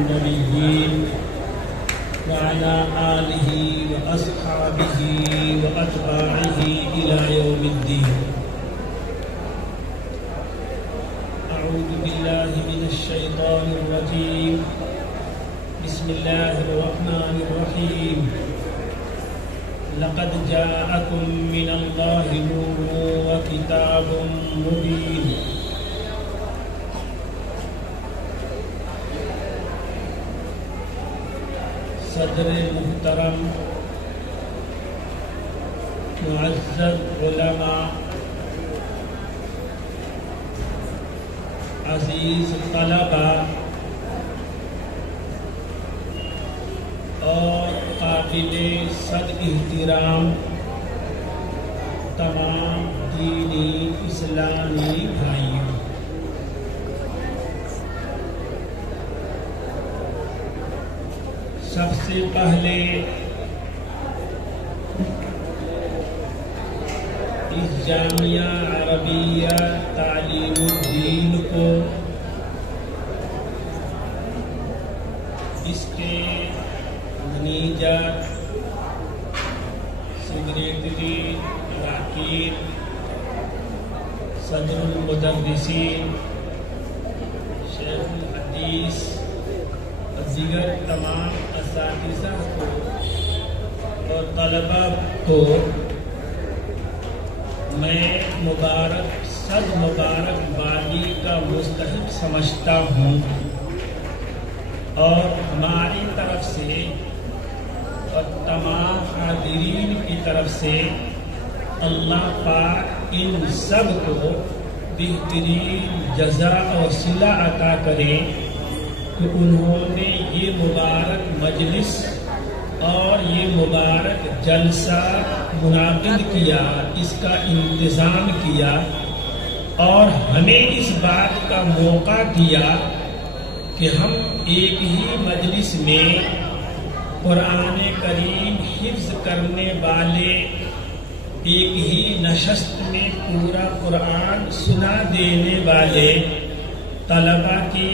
النبيين وعلى آله وأصحابه وأتباعه إلى يوم الدين. أعوذ بالله من الشيطان الرجيم. بسم الله الرحمن الرحيم. لقد جاءكم من الله نور وكتاب مبين. صدر محترم، معزز علماء، عزیز طلباء اور قابل صد احترام تمام دینی اسلامی بھائیوں، سب سے پہلے اس جامعہ عربیہ تعلیم الدین کو اس کے منیجر، سیکریٹری، اراکین، صدر المدرسین، شیخ الحدیث اور دیگر تمام اساتذہ کو اور طلباء کو میں صد مبارکبادی کا مستحق سمجھتا ہوں، اور ہماری طرف سے اور تمام حاضرین کی طرف سے اللہ پاک ان سب کو بہترین جزا اور صلہ عطا کرے کہ انہوں نے یہ مبارک مجلس اور یہ مبارک جلسہ منعقد کیا، اس کا انتظام کیا اور ہمیں اس بات کا موقع دیا کہ ہم ایک ہی مجلس میں قرآن کریم حفظ کرنے والے، ایک ہی نشست میں پورا قرآن سنا دینے والے طلباء کی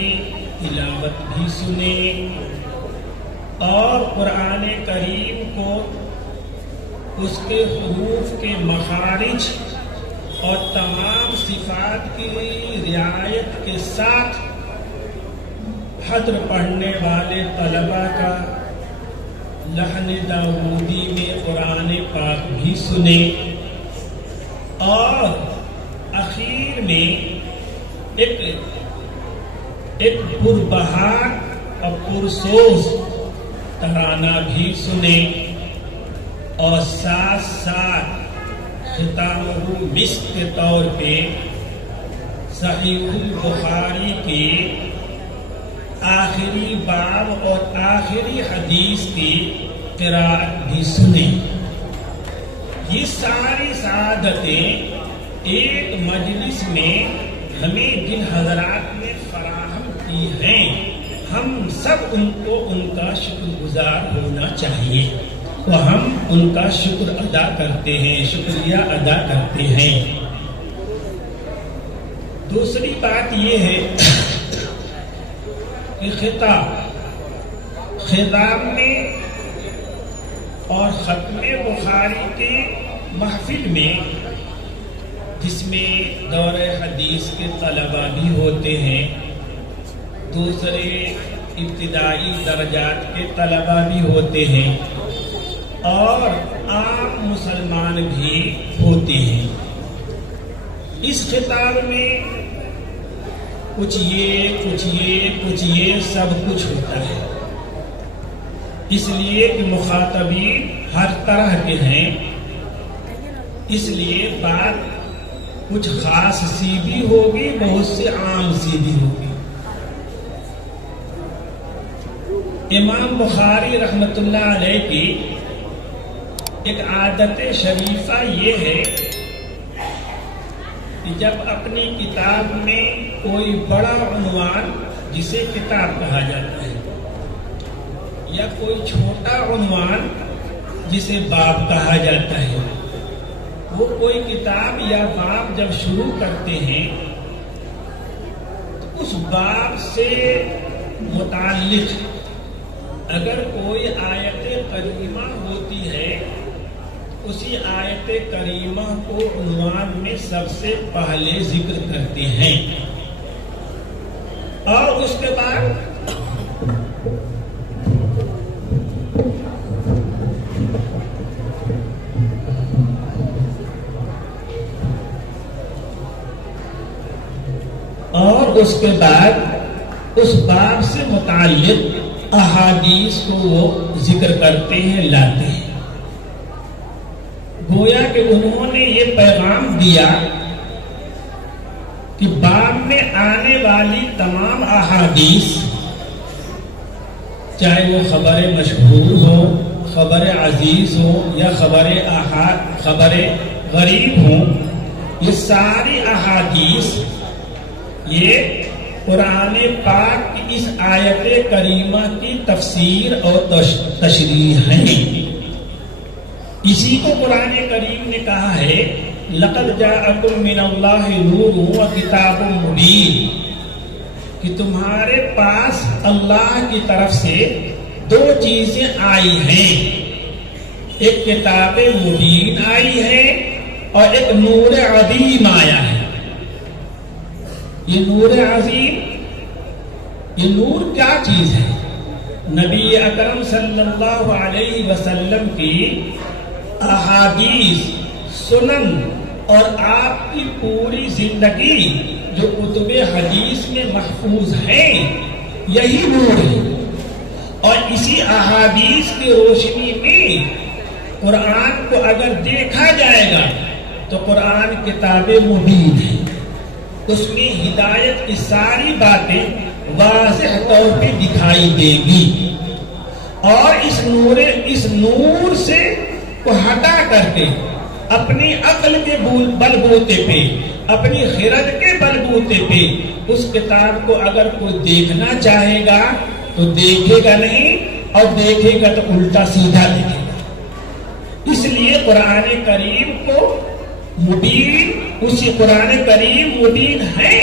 تلاوت بھی سنیں اور قرآن کریم کو اس کے حروف کے مخارج اور تمام صفات کی رعایت کے ساتھ حضر پڑھنے والے طلباء کا لحن داؤدی میں قرآن پاک بھی سنیں اور اخیر میں ایک پربہار اور پرسوز ترانہ بھی سنیں اور ساتھ ساتھ ختامہ مسک کے طور پہ صحیح البخاری کے آخری باب اور آخری حدیث کی قرأت بھی سنیں۔ یہ ساری سعادتیں ایک مجلس میں ہمیں جن حضرات نے فراہم کی ہیں، ہم سب ان کو ان کا شکر گزار ہونا چاہیے، تو ہم ان کا شکر ادا کرتے ہیں، شکریہ ادا کرتے ہیں۔ دوسری بات یہ ہے کہ خطاب میں اور ختم بخاری کے محفل میں، جس میں دور حدیث کے طلباء بھی ہوتے ہیں، دوسرے ابتدائی درجات کے طلباء بھی ہوتے ہیں اور عام مسلمان بھی ہوتے ہیں، اس خطاب میں کچھ یہ سب کچھ ہوتا ہے، اس لیے کہ مخاطبین ہر طرح کے ہیں، اس لیے بات کچھ خاص سی بھی ہوگی، بہت سے عام سی بھی ہوگی۔ امام بخاری رحمۃ اللہ علیہ کی ایک عادت شریفہ یہ ہے کہ جب اپنی کتاب میں کوئی بڑا عنوان، جسے کتاب کہا جاتا ہے، یا کوئی چھوٹا عنوان جسے باب کہا جاتا ہے، وہ کوئی کتاب یا باب جب شروع کرتے ہیں تو اس باب سے متعلق اگر کوئی آیت کریمہ ہوتی ہے، اسی آیت کریمہ کو عنوان میں سب سے پہلے ذکر کرتے ہیں، اور اس کے بعد اس باب سے متعلق احادیث کو وہ ذکر کرتے ہیں، لاتے ہیں۔ گویا کہ انہوں نے یہ پیغام دیا کہ باب میں آنے والی تمام احادیث، چاہے وہ خبر مشہور ہو، خبر عزیز ہو یا خبر احاد، خبر غریب ہو، یہ ساری احادیث یہ قرآن پاک کی اس آیت کریمہ کی تفسیر اور تشریح ہیں۔ اسی کو قرآن کریم نے کہا ہے لَقَدْ جَاءَكُم مِّنَ اللَّهِ نُورٌ وَكِتَابٌ مُبِينٌ، کہ تمہارے پاس اللہ کی طرف سے دو چیزیں آئی ہیں، ایک کتاب مبین آئی ہے اور ایک نور عظیم آیا ہے۔ یہ نور عظیم، یہ نور کیا چیز ہے؟ نبی اکرم صلی اللہ علیہ وسلم کی احادیث، سنن اور آپ کی پوری زندگی جو کتب حدیث میں محفوظ ہیں، یہی نور ہے۔ اور اسی احادیث کی روشنی میں قرآن کو اگر دیکھا جائے گا تو قرآن کتاب مبین ہے، اس میں ہدایت کی ساری باتیں واضح طور پہ دکھائی دے گی، اور اس نور سے کو ہٹا کر کے اپنی عقل کے بل بوتے پہ، اپنی خرد کے بل بوتے پہ اس کتاب کو اگر کوئی دیکھنا چاہے گا تو دیکھے گا نہیں، اور دیکھے گا تو الٹا سیدھا دیکھے گا۔ اس لیے قرآن کریم کو مبین، اسی قرآن کریم مبین ہے،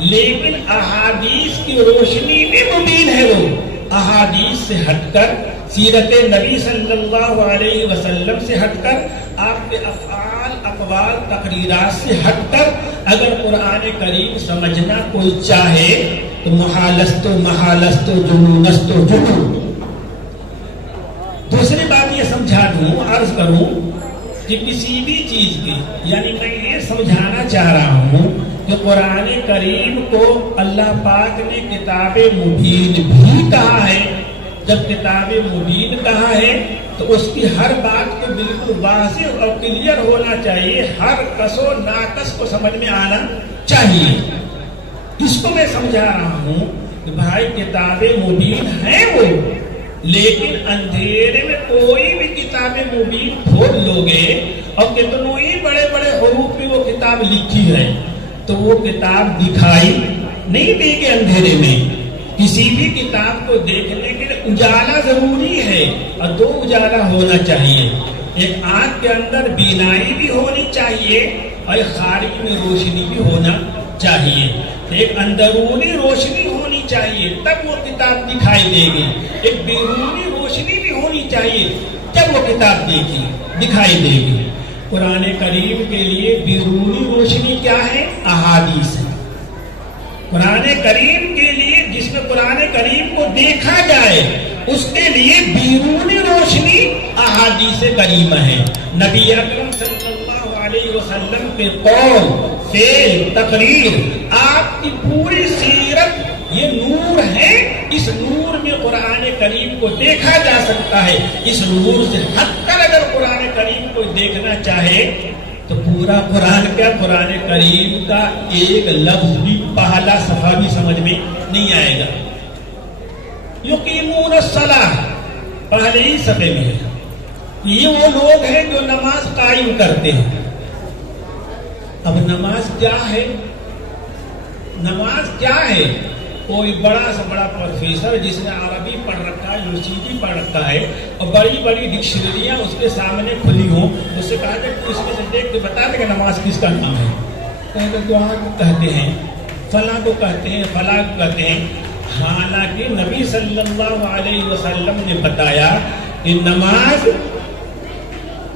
لیکن احادیث کی روشنی میں مبین ہے۔ وہ احادیث سے ہٹ کر، سیرت نبی صلی اللہ علیہ وسلم سے ہٹ کر، آپ کے افعال، اقوال، تقریرات سے ہٹ کر اگر قرآن کریم سمجھنا کوئی چاہے تو محالست و محالست و جنونست و جنون۔ دوسری بات یہ سمجھا دوں، عرض کروں کہ کسی بھی چیز کی، یعنی میں یہ سمجھانا چاہ رہا ہوں کہ قرآن کریم کو اللہ پاک نے کتاب مبین بھی کہا ہے۔ جب کتاب مبین کہا ہے تو اس کی ہر بات کو بالکل واضح اور کلیئر ہونا چاہیے، ہر کس و ناقص کو سمجھ میں آنا چاہیے۔ اس کو میں سمجھا رہا ہوں کہ بھائی کتاب مبین ہے وہ، لیکن اندھیرے میں کوئی بھی کتاب مبین کھول لو گے اور کتنوں ہی بڑے بڑے حروف میں وہ کتاب لکھی ہے تو وہ کتاب دکھائی نہیں دے گی اندھیرے میں۔ کسی بھی کتاب کو دیکھنے کے لیے اجالا ضروری ہے، اور دو اجالا ہونا چاہیے، ایک آنکھ کے اندر بینائی بھی ہونی چاہیے اور ایک خارج میں روشنی بھی ہونا چاہیے، ایک اندرونی روشنی ہونی چاہیے تب وہ کتاب دکھائی دے گی، ایک بیرونی روشنی بھی ہونی چاہیے جب وہ کتاب دکھائی دے گی۔ قرآن کریم کے لیے بیرونی روشنی کیا ہے؟ احادیث ہے۔ قرآن کریم کے لیے جس میں قرآن کریم کو دیکھا جائے اس کے لیے بیرونی روشنی احادیث کریمہ ہے۔ نبی اکرم صلی اللہ علیہ وسلم کے قول، فعل، تقریر، آپ کی پوری سیرت یہ نور ہے۔ اس نور میں قرآن کریم کو دیکھا جا سکتا ہے۔ اس نور سے ہٹ کر اگر قرآن کریم کو دیکھنا چاہے تو پورا قرآن کا، قرآن کریم کا ایک لفظ بھی، پہلا صفحہ بھی سمجھ میں نہیں آئے گا۔ یقیمون الصلاۃ پہلے ہی صفحے میں ہے، یہ وہ لوگ ہیں جو نماز قائم کرتے ہیں۔ اب نماز کیا ہے؟ نماز کیا ہے؟ کوئی بڑا سے بڑا پروفیسر جس نے عربی پڑھ رکھا ہے، یونیورسٹی پڑھ رکھا ہے، اور بڑی بڑی ڈکشنریاں اس کے سامنے کھلی ہوں، اس سے کہا کہ اس میں سے دیکھ کے بتا دے کہ نماز کس کا نام ہے۔ کہیں کہ دعا کو کہتے ہیں، فلاں کو کہتے ہیں، فلاں کو کہتے ہیں۔ حالانکہ نبی صلی اللہ علیہ وسلم نے بتایا کہ نماز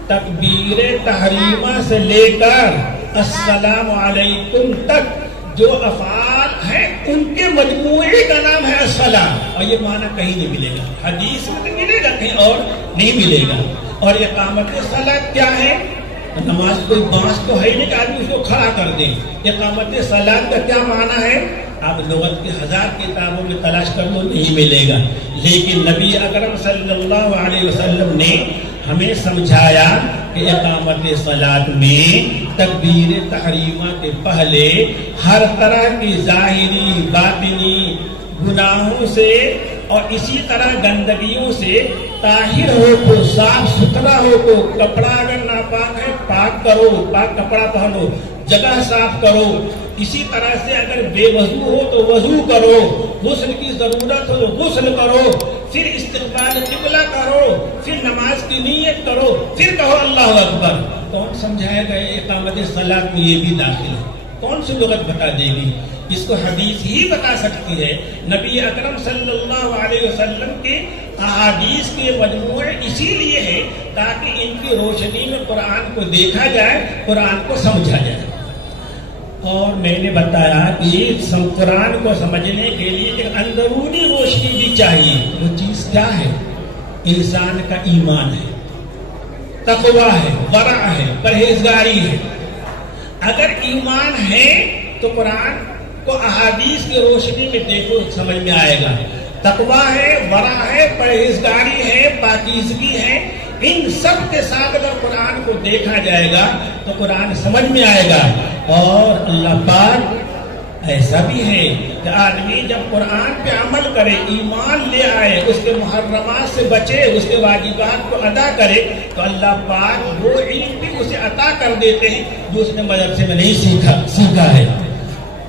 تکبیر تحریمہ سے لے کر السلام علیکم تک جو افعال ہیں ان کے مجموعے کا نام ہے الصلاۃ، اور یہ معنی کہیں نہیں ملے گا، حدیث میں تو ملے گا کہیں اور نہیں ملے گا۔ اور اقامت صلاۃ کیا ہے؟ نماز کوئی بانس تو ہے نہیں کہ آدمی اس کو کھڑا کر دے۔ اقامت صلاۃ کا کیا معنی ہے؟ آپ لغت کے 1000 کتابوں میں تلاش کر لو نہیں ملے گا، لیکن نبی اکرم صلی اللہ علیہ وسلم نے ہمیں سمجھایا کہ اقامت صلاۃ میں تکبیر تحریمہ کے پہلے ہر طرح کی ظاہری باطنی گناہوں سے اور اسی طرح گندگیوں سے طاہر ہو کو، صاف ستھرا ہو کو، کپڑا اگر ناپاک ہے پاک کرو، پاک کپڑا پہنو، جگہ صاف کرو، اسی طرح سے اگر بے وضو ہو تو وضو کرو، غسل کی ضرورت ہو تو غسل کرو، پھر استقبال قبلہ کرو، پھر نماز کی نیت کرو، پھر کہو اللہ اکبر۔ کون سمجھائے گا اقامت صلاۃ میں یہ بھی داخل ہے؟ کون سی لغت بتا دے گی؟ اس کو حدیث ہی بتا سکتی ہے۔ نبی اکرم صلی اللہ علیہ وسلم کے احادیث کے مجموعے اسی لیے ہے تاکہ ان کی روشنی میں قرآن کو دیکھا جائے، قرآن کو سمجھا جائے۔ اور میں نے بتایا کہ قرآن کو سمجھنے کے لیے ایک اندرونی روشنی بھی چاہیے۔ وہ چیز کیا ہے؟ انسان کا ایمان ہے، تقویٰ ہے، ورع ہے، پرہیزگاری ہے۔ اگر ایمان ہے تو قرآن کو احادیث کی روشنی میں دیکھو سمجھ میں آئے گا۔ تقویٰ ہے، ورع ہے، پرہیزگاری ہے، پاکیزگی ہے، ان سب کے ساتھ اگر قرآن کو دیکھا جائے گا تو قرآن سمجھ میں آئے گا۔ اور اللہ پاک ایسا بھی ہے کہ آدمی جب قرآن پہ عمل کرے، ایمان لے آئے، اس کے محرمات سے بچے، اس کے واجبات کو ادا کرے، تو اللہ پاک وہ علم بھی اسے عطا کر دیتے ہیں جو اس نے مدرسے میں نہیں سیکھا ہے۔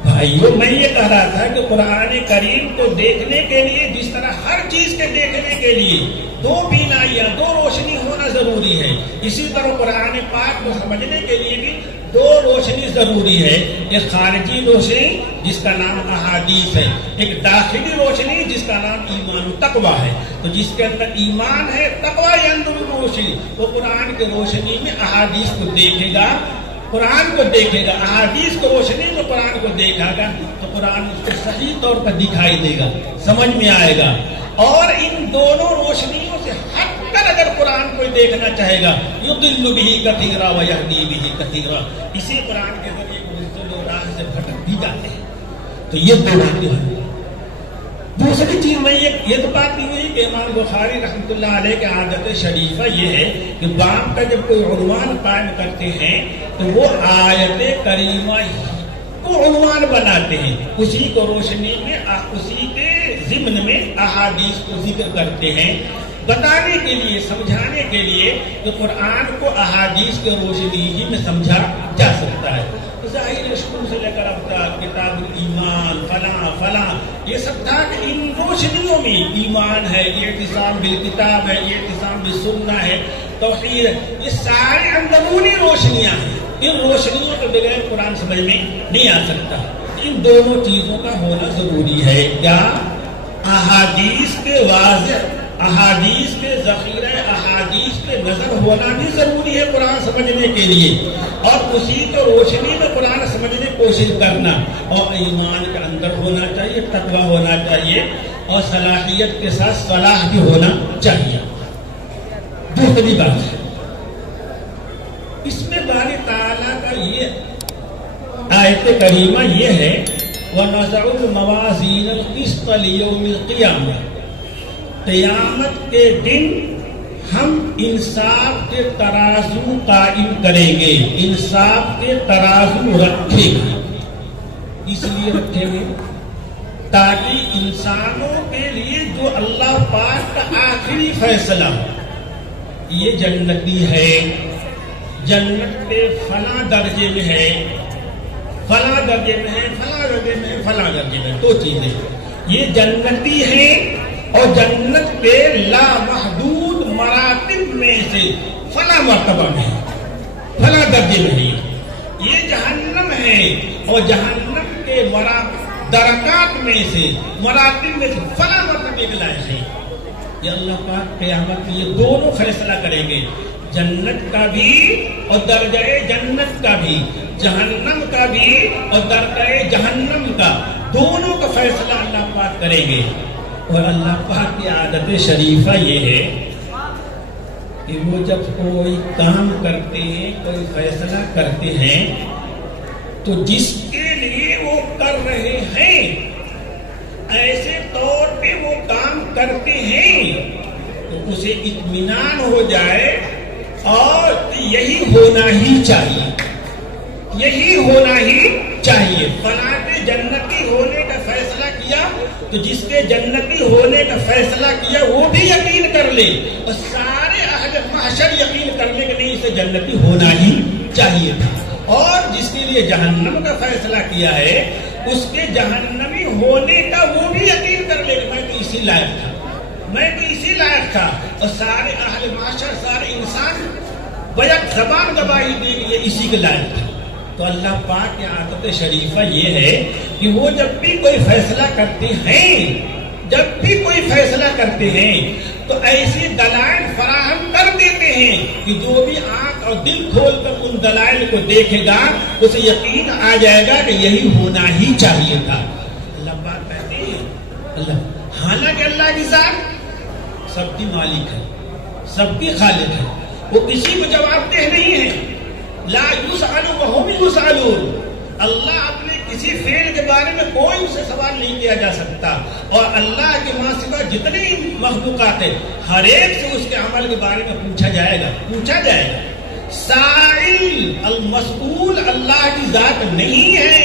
بھائیو، میں یہ کہہ رہا تھا کہ قرآن کریم کو دیکھنے کے لیے جس طرح ہر چیز کے دیکھنے کے لیے دو بینائیاں، دو روشنی ہونا ضروری ہے، اسی طرح قرآن پاک کو سمجھنے کے لیے بھی دو روشنی ضروری ہے۔ ایک خارجی روشنی جس کا نام احادیث ہے، ایک داخلی روشنی جس کا نام ایمان و تقویٰ ہے۔ تو جس کے اندر ایمان ہے، تقویٰ ہے، اندر روشنی، وہ قرآن کی روشنی میں احادیث کو دیکھے گا، قرآن کو دیکھے گا، احادیث کو روشنی میں قرآن کو دیکھا گا تو قرآن اس کو صحیح طور پر دکھائی دے گا، سمجھ میں آئے گا۔ اور ان دونوں روشنیوں سے ہٹ کر اگر قرآن کو دیکھنا چاہے گا، یضل بہ کثیرا ویہدی بہ کثیرا، اسی قرآن کے ذریعے لوگ راہ سے بھٹک بھی جاتے ہیں۔ تو یہ دو باتیں ہیں۔ دوسری چیز میں یہ تو بات نہیں ہوئی کہ امام بخاری رحمۃ اللہ علیہ کی عادت شریفہ یہ ہے کہ باب کا جب کوئی عنوان قائم کرتے ہیں تو وہ آیت کریمہ کو عنوان بناتے ہیں، اسی کو روشنی میں، اسی کے ضمن میں احادیث کو ذکر کرتے ہیں، بتانے کے لیے، سمجھانے کے لیے کہ قرآن کو احادیث کے روشنی ہی میں سمجھا جا سکتا ہے۔ ظاہر شروع سے لے کر اب تک کتاب ایمان فلاں فلاں یہ سب تھا کہ ان روشنیوں میں ایمان ہے، اعتصام بالکتاب ہے، اعتصام بالسنہ ہے، توحید ہے، یہ سارے اندرونی روشنیاں ہیں۔ ان روشنیوں کے بغیر قرآن سمجھ میں نہیں آ سکتا۔ ان دونوں چیزوں کا ہونا ضروری ہے۔ کیا؟ احادیث کے واضح، احادیث کے ذخیرہ، احادیث پہ نظر ہونا بھی ضروری ہے قرآن سمجھنے کے لیے، اور اسی کو روشنی میں قرآن سمجھنے کی کوشش کرنا، اور ایمان کے اندر ہونا چاہیے، تقویٰ ہونا چاہیے، اور صلاحیت کے ساتھ صلاح بھی ہونا چاہیے۔ دوسری بات ہے اس میں باری تعالیٰ کا یہ آیت کریمہ یہ ہے وَنَضَعُ الْمَوَازِينَ الْقِسْطَ لِيَوْمِ الْقِيَامَةِ، قیامت کے دن ہم انصاف کے ترازو قائم کریں گے، انصاف کے ترازو رکھیں گے۔ اس لیے رکھیں گے تاکہ انسانوں کے لیے جو اللہ پاک کا آخری فیصلہ، یہ جنتی ہے، جنت کے فلاں درجے میں ہے، فلاں درجے میں ہے، فلاں درجے میں ہے، فلاں درجے میں، دو چیزیں، یہ جنتی ہیں اور جنت کے لامحدود مراتب میں سے فلاں مرتبہ میں ہے، فلاں درجے میں ہے۔ یہ جہنم ہے اور جہنم کے درکات میں سے، مراتب میں سے فلاں مرتبے کے لائق ہے. یہ اللہ پاک قیامت میں یہ دونوں فیصلہ کریں گے، جنت کا بھی اور درجہ جنت کا بھی، جہنم کا بھی اور درجہ جہنم کا، دونوں کا فیصلہ اللہ پاک کریں گے. اور اللہ پاک کی عادت شریفہ یہ ہے کہ وہ جب کوئی کام کرتے ہیں، کوئی فیصلہ کرتے ہیں، تو جس کے لیے وہ کر رہے ہیں ایسے طور پہ وہ کام کرتے ہیں تو اسے اطمینان ہو جائے اور یہی ہونا ہی چاہیے، یہی ہونا ہی چاہیے. فلاں کے جنتی ہونے کا فیصلہ کیا تو جس کے جنتی ہونے کا فیصلہ کیا وہ بھی یقین کر لے اور سارے اہل محشر یقین کر لے کہ نہیں اسے جنتی ہونا ہی چاہیے تھا. اور جس کے لیے جہنم کا فیصلہ کیا ہے اس کے جہنمی ہونے کا وہ بھی یقین کر لے کہ میں تو اسی لائق تھا، میں تو اسی لائق تھا. اور سارے اہل معاشر، سارے انسان بیک زبان گواہی دے کہ یہ اسی کے لائق تھا. تو اللہ پاک کی عادت شریفہ یہ ہے کہ وہ جب بھی کوئی فیصلہ کرتے ہیں، جب بھی کوئی فیصلہ کرتے ہیں تو ایسی دلائل فراہم کر دیتے ہیں کہ جو بھی آنکھ اور دل کھول کر ان دلائل کو دیکھے گا اسے یقین آ جائے گا کہ یہی ہونا ہی چاہیے تھا. اللہ پاک کہتے ہیں اللہ، حالانکہ اللہ کی ذات سب کی مالک ہے، سب کی خالق ہے، وہ کسی کو جواب دہ نہیں ہے. لا یسأل وهم یسألون. اللہ اپنے کسی فعل کے بارے میں کوئی اسے سوال نہیں کیا جا سکتا، اور اللہ کے ماں سوا جتنی مخلوقات ہیں ہر ایک سے اس کے عمل کے بارے میں پوچھا جائے گا، پوچھا جائے گا. سائل المسئول اللہ کی ذات نہیں ہے،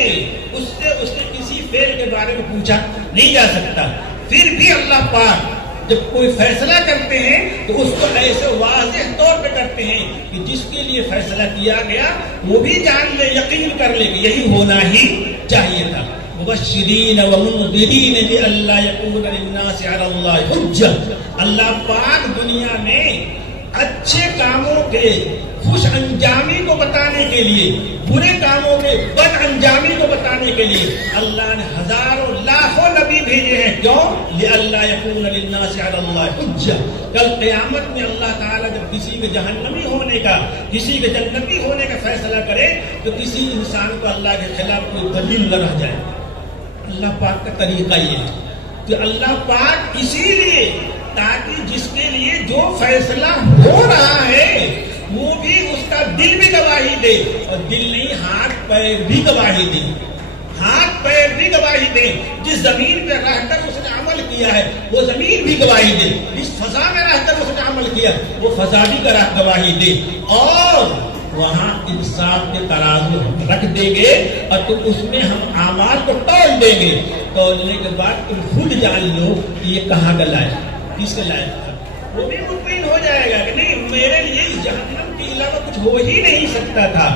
اس سے کسی فعل کے بارے میں پوچھا نہیں جا سکتا. پھر بھی اللہ پاک جب کوئی فیصلہ کرتے ہیں تو اس کو ایسے واضح طور پہ کرتے ہیں کہ جس کے لیے فیصلہ کیا گیا وہ بھی جان لے، یقین کر لے کہ یہی ہونا ہی چاہیے تھا. مبشرین ومنذرین لئلا یکون للناس علی اللہ حجہ. اللہ پاک دنیا میں اچھے کاموں کے خوش انجامی کو بتانے کے لیے، برے کاموں کے بد انجامی کو بتانے کے لیے اللہ نے ہزاروں لاکھوں نبی بھیجے ہیں. کیوں؟ لئلا یکون للناس علی اللہ حجہ. کل قیامت میں اللہ تعالیٰ جب کسی کے جہنمی ہونے کا، کسی کے جنتی ہونے کا فیصلہ کرے تو کسی انسان کو اللہ کے خلاف کوئی دلیل نہ رہ جائے. اللہ پاک کا طریقہ یہ ہے کہ اللہ پاک اسی لیے تاکہ جس کے لیے جو فیصلہ ہو رہا ہے وہ بھی اس کا دل بھی گواہی دے، اور دل نہیں ہاتھ پیر بھی گواہی دے، ہاتھ پیر بھی گواہی دے. جس زمین پہ رہ کر اس نے عمل کیا ہے وہ زمین بھی گواہی دے، جس فضا میں رہ کر اس نے عمل کیا وہ فضا بھی گواہی دے. اور وہاں انصاف کے ترازو ہم رکھ دیں گے اور تو اس میں ہم اعمال کو تول دیں گے. تولنے کے بعد تم خود جان لو کہ یہ کہاں کا لائق، کس کے لائق تھا. وہ بھی مطمئن ہو جائے گا کہ نہیں میرے لیے اس جہنم کے علاوہ کچھ ہو ہی نہیں سکتا تھا.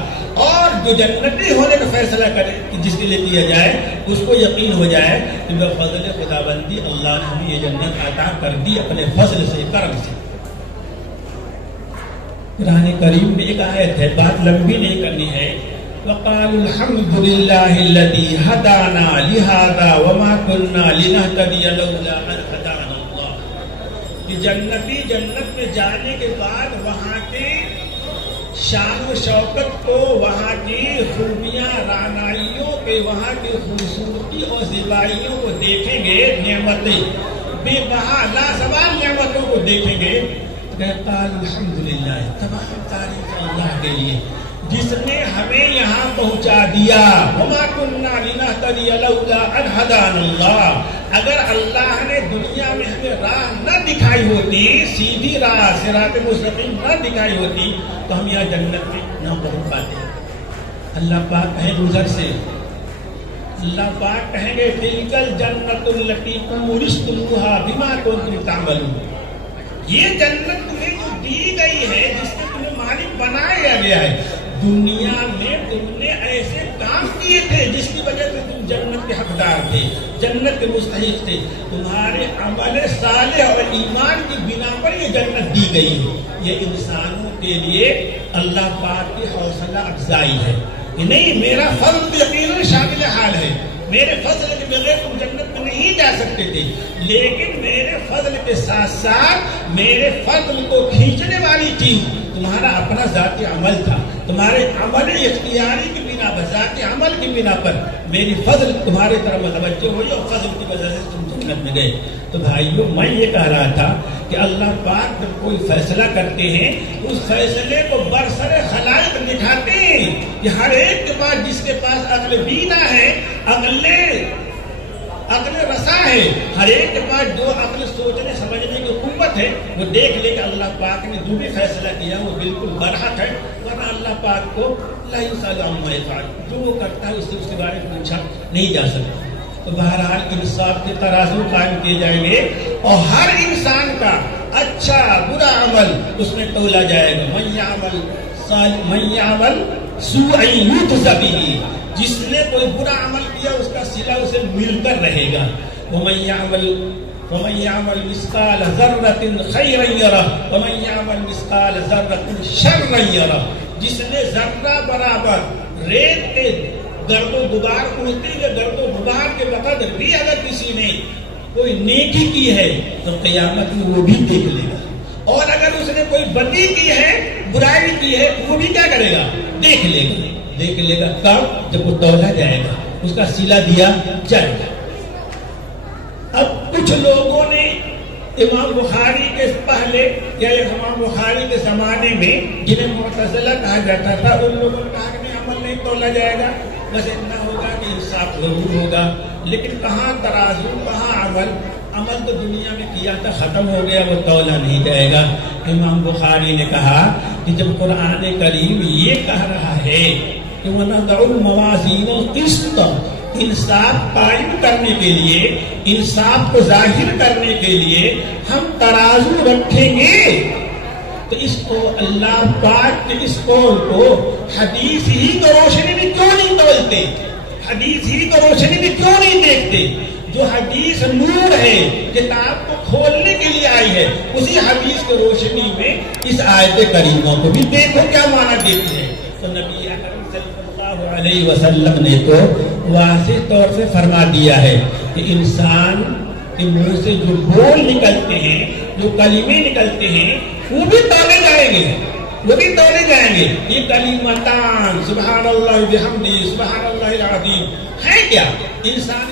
اور جو جنتی ہونے کا فیصلہ کرے جس کے لیے کیا جائے اس کو یقین ہو جائے کہ بفضل خداوندی اللہ نے ہمیں یہ جنت عطا کر دی اپنے فضل سے، کرم سے. قرآن کریم میں ایک آیت ہے، بات لمبی نہیں کرنی ہے. وقالوا الحمد لله الذي هدانا لهذا وما كنا لنهتدي لولا ان هدانا الله. کہ جنتی جنت میں جانے کے بعد وہاں کے شان و شوکت کو، وہاں کی خوبیاں، رعنائیوں کے، وہاں کی خوبصورتی اور زیبائیوں کو دیکھیں گے، نعمتیں بے بہا لازوال نعمتوں کو دیکھیں گے. کہتا الحمدللہ، تمام تعریف اللہ کے لیے جس نے ہمیں یہاں پہنچا دیا. وما كنا لنهتدي لولا ان هدانا الله. اگر اللہ نے دنیا میں ہمیں راہ نہ دکھائی ہوتی، سیدھی راہ صراط مستقیم نہ دکھائی ہوتی تو ہم یہاں جنت میں نہ پہنچ پاتے. اللہ پاک کہیں گزر سے، اللہ پاک کہیں گے تلک الجنت التي اورثتموها بما كنتم تعملون. یہ جنت تمہیں جو دی گئی ہے، جس سے تمہیں مالک بنایا گیا ہے، دنیا میں تم نے ایسے کام کیے تھے جس کی وجہ سے تم جنت کے حقدار تھے، جنت کے مستحق تھے. تمہارے عمل صالح اور ایمان کی بنا پر یہ جنت دی گئی ہے. یہ انسانوں کے لیے اللہ پاک کی حوصلہ افزائی ہے کہ نہیں میرا فضل یقیناً شامل حال ہے. میرے فضل کے بغیر تم جنت میں نہیں جا سکتے تھے، لیکن میرے فضل کے ساتھ ساتھ میرے فضل کو کھینچنے والی چیز تمہارا اپنا ذاتی عمل تھا، تمہارے عمل اختیاری کی بنا پر، ذاتی عمل کی بنا پر میری فضل تمہاری طرف متوجہ ہوئی اور فضل کی وجہ سے تم جنت میں گئے۔ تو بھائیوں، میں یہ کہہ رہا تھا کہ اللہ پاک جب کوئی فیصلہ کرتے ہیں اس فیصلے کو برسر خلائق دکھاتے ہیں کہ ہر ایک کے پاس، جس کے پاس عقل بینا ہے، عقل رسا ہے، ہر ایک کے پاس جو عقل سوچنے سمجھنے کی قوت ہے، وہ دیکھ لے کہ اللہ پاک نے جو بھی فیصلہ کیا وہ بالکل برحق ہے، ورنہ اللہ پاک کو لا یسأل عما یفعل، جو وہ کرتا ہے اس سے اس کے بارے میں پوچھا نہیں جا سکتا۔ تو بہرحال انصاف کے ترازو قائم کیے جائیں گے اور ہر انسان کا اچھا برا عمل اس میں تولا جائے گا۔ من یعمل سوءا یجز بہ، جس نے کوئی برا عمل کیا اس کا صلہ اسے مل کر رہے گا۔ ومن یعمل مثقال ذرۃ خیرا یرہ ومن یعمل مثقال ذرۃ شرا یرہ، جس نے ذرہ برابر ریت کے گرد و غبار اڑتے ہوئے گرد و غبار کے بقدر بھی اگر کسی نے کوئی نیکی کی ہے تو قیامت میں وہ بھی دیکھ لے گا، اور اگر اس نے کوئی بدی کی ہے، برائی کی ہے، وہ بھی کیا کرے گا؟ دیکھ لے گا۔ دیکھ لے گا کب؟ جب وہ تولا جائے گا، اس کا صلہ دیا جائے گا۔ اب کچھ لوگوں نے امام بخاری کے پہلے یا امام بخاری کے زمانے میں جنہیں معتزلہ کہا جاتا تھا، ان لوگوں نے کہا کہ نہیں، عمل نہیں تولا جائے گا، بس اتنا ہوگا کہ انصاف ضرور ہوگا۔ لیکن کہاں ترازو، کہاں عمل؟ عمل تو دنیا میں کیا تھا، ختم ہو گیا، وہ تولا نہیں جائے گا۔ امام بخاری نے کہا کہ جب قرآن کریم یہ کہہ رہا ہے کہ وَنَضَعُ الْمَوَازِينَ الْقِسْطَ، انصاف قائم کرنے کے لیے، انصاف کو ظاہر کرنے کے لیے ہم ترازو رکھیں گے، تو اس کو اللہ پاک کے اس قول کو حدیث ہی کی روشنی میں کیوں نہیں تولتے؟ حدیث ہی کی روشنی میں کیوں نہیں دیکھتے؟ جو حدیث نور ہے، کتاب کو کھولنے کے لیے آئی ہے، اسی حدیث کی روشنی میں اس آیت کریمہ کو بھی دیکھو کیا معنی دیتی ہے۔ تو نبی اکرم صلی اللہ علیہ وسلم نے تو واضح طور سے فرما دیا ہے کہ انسان کے منہ سے جو بول نکلتے ہیں، جو کلمے نکلتے ہیں، وہ بھی تولے جائیں گے، وہ بھی تولے جائیں گے۔ یہ کلمتان سبحان اللہ بحمدہ سبحان اللہ العظیم ہے کیا؟ انسان